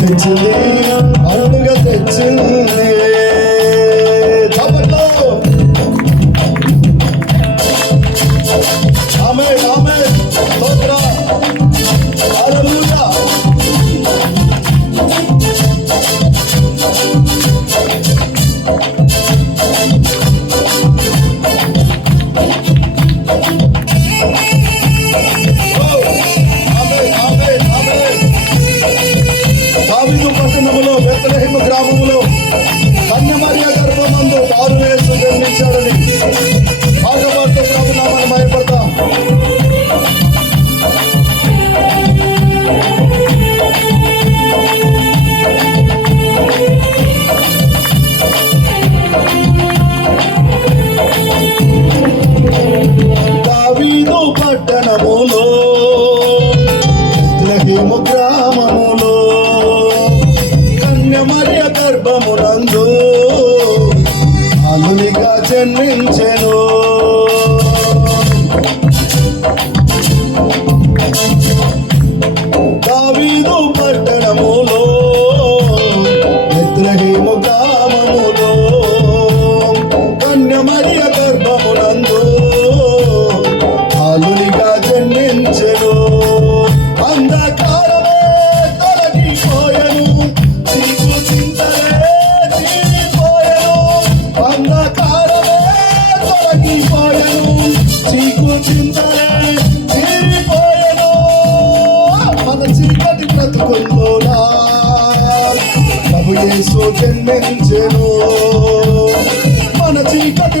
തെച്ചു അരുണുക തെച്ചു no grau, vamos, Leo. ఎన్నించెను తగ్గిపోయను చీకు చింతలే తీరిపోయను మన చీకటి బ్రతుకుల్లోనా? ప్రభుయేసు జన్మించెను మన చీకటి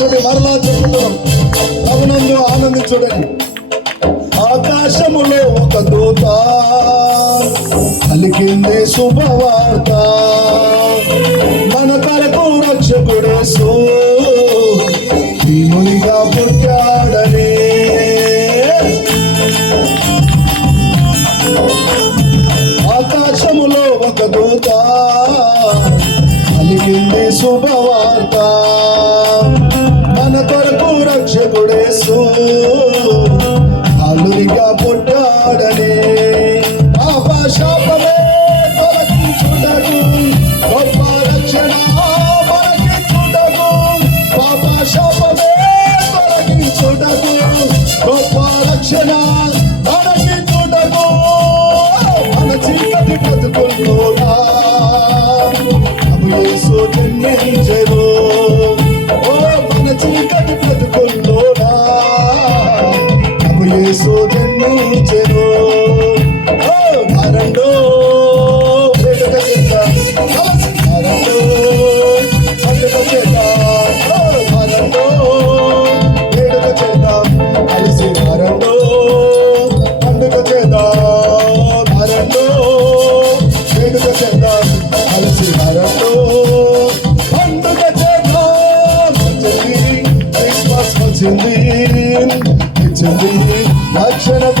ఆనందించండి మరలా చెప్తున్నాం ప్రభునందు ఆనందించుడి ఆకాశములో ఒక దూత. కలిగింది శుభవార్త. మన కొరకు రక్షకుడేసు భీమునిగా పుట్టాడని. ఆకాశములో ఒక దూత. కలిగింది శుభవార్త. por eso.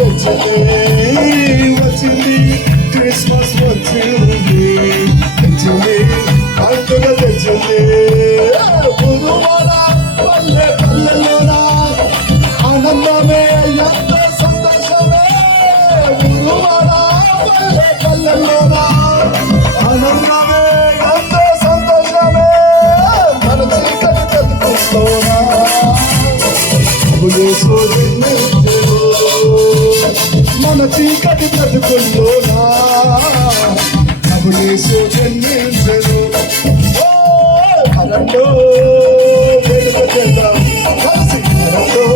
వచ్చింది వచ్చింది క్రిస్మస్ వచ్చింది తెచ్చింది పండుగ తెచ్చింది. పురువాడ పల్లె పల్లెలోన? ఆనందమే ఎంతో సంతోషమే. పురువాడ పల్లె పల్లెలోన? ఆనందమే ఎంతో సంతోషమే. మన చీకటి తెలుపుకోనా మన చీకటి బ్రతుకుల్లోనా? ప్రభు యేసు జన్మించెను. ఓ, చేద్దాం. కలిసి అరండో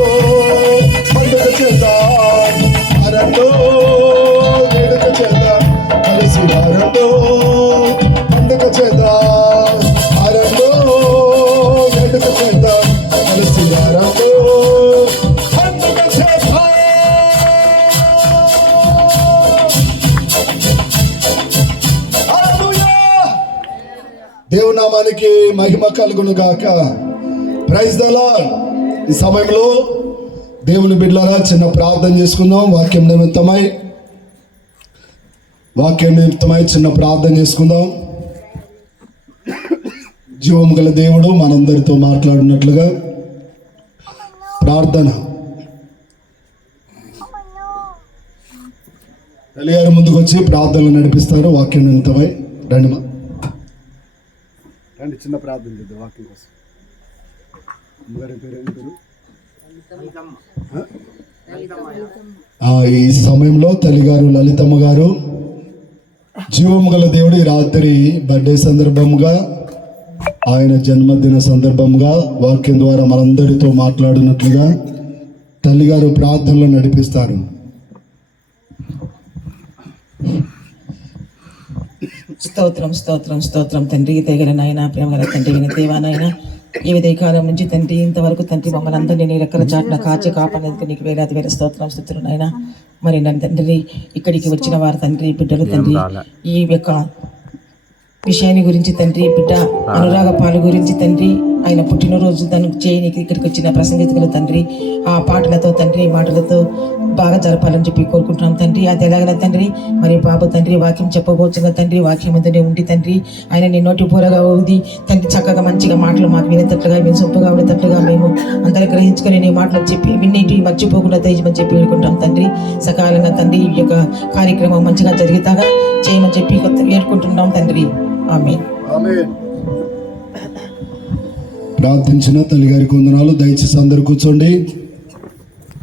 పండుగ చేద్దాం. చేద్దాం. కలిసి అరండో దేవునామానికి మహిమ కలుగును గాక ప్రైజ్ దలా ఈ సమయంలో దేవుని బిడ్డలారా చిన్న ప్రార్థన చేసుకుందాం. వాక్యం నిమిత్తమై వాక్యం నిమిత్తమై చిన్న ప్రార్థన చేసుకుందాం. జీవం గల దేవుడు మనందరితో మాట్లాడినట్లుగా ప్రార్థన. తెలియారు ముందుకు వచ్చి ప్రార్థనలు నడిపిస్తారు. వాక్యం నిమిత్తమై. రండి అండి చిన్న ప్రార్థన చేద్దాం వాకింగ్ కోసం. అమ్మగారి పేరు ఏం పేరు? ఈ సమయంలో తల్లిగారు లలితమ్మ గారు జీవము గల దేవుడు ఈ రాత్రి బర్త్డే సందర్భంగా ఆయన జన్మదిన సందర్భంగా వాక్యం ద్వారా మనందరితో మాట్లాడినట్లుగా తల్లిగారు ప్రార్థనలు నడిపిస్తారు. స్తోత్రం స్తోత్రం స్తోత్రం. తండ్రి తెగల నాయన ప్రేమ గల తండ్రి విని దేవా నాయన ఈ కాలం నుంచి తండ్రి ఇంతవరకు తండ్రి మమ్మల్ని అందరినీ నీ రెక్కల చాటున కాచి కాపాడేందుకు నీకు వేలాది వేల స్తోత్రం స్థుతులు నాయన. మరి నన్ను తండ్రి ఇక్కడికి వచ్చిన వారు తండ్రి బిడ్డలు తండ్రి ఈ యొక్క విషయాన్ని గురించి తండ్రి బిడ్డ అనురాగ పాలు గురించి తండ్రి ఆయన పుట్టినరోజు తను చేయనికి ఇక్కడికి వచ్చిన ప్రసంగితుల తండ్రి ఆ పాటలతో తండ్రి మాటలతో బాగా జరపాలని చెప్పి కోరుకుంటున్నాం తండ్రి. అది ఎలాగల తండ్రి మరి బాబు తండ్రి వాక్యం చెప్పబోతున్న తండ్రి వాక్యం మీదనే ఉండి తండ్రి ఆయన నీ నోటి పూరగా ఊది తండ్రి చక్కగా మంచిగా మాటలు మాకు వినేటట్లుగా మేము సొంపుగా ఉండేటట్లుగా మేము అందరూ గ్రహించుకొని నీ మాటలు చెప్పి విన్నిటి మర్చిపోకుండా తెచ్చమని చెప్పి వేడుకుంటాం తండ్రి. సకాలంగా తండ్రి ఈ యొక్క కార్యక్రమం మంచిగా జరిగేలాగా చేయమని చెప్పి వేడుకుంటున్నాం తండ్రి. ఆమె ప్రార్థించిన తల్లి గారి కొందనాలు దయచేసి అందరు కూర్చోండి.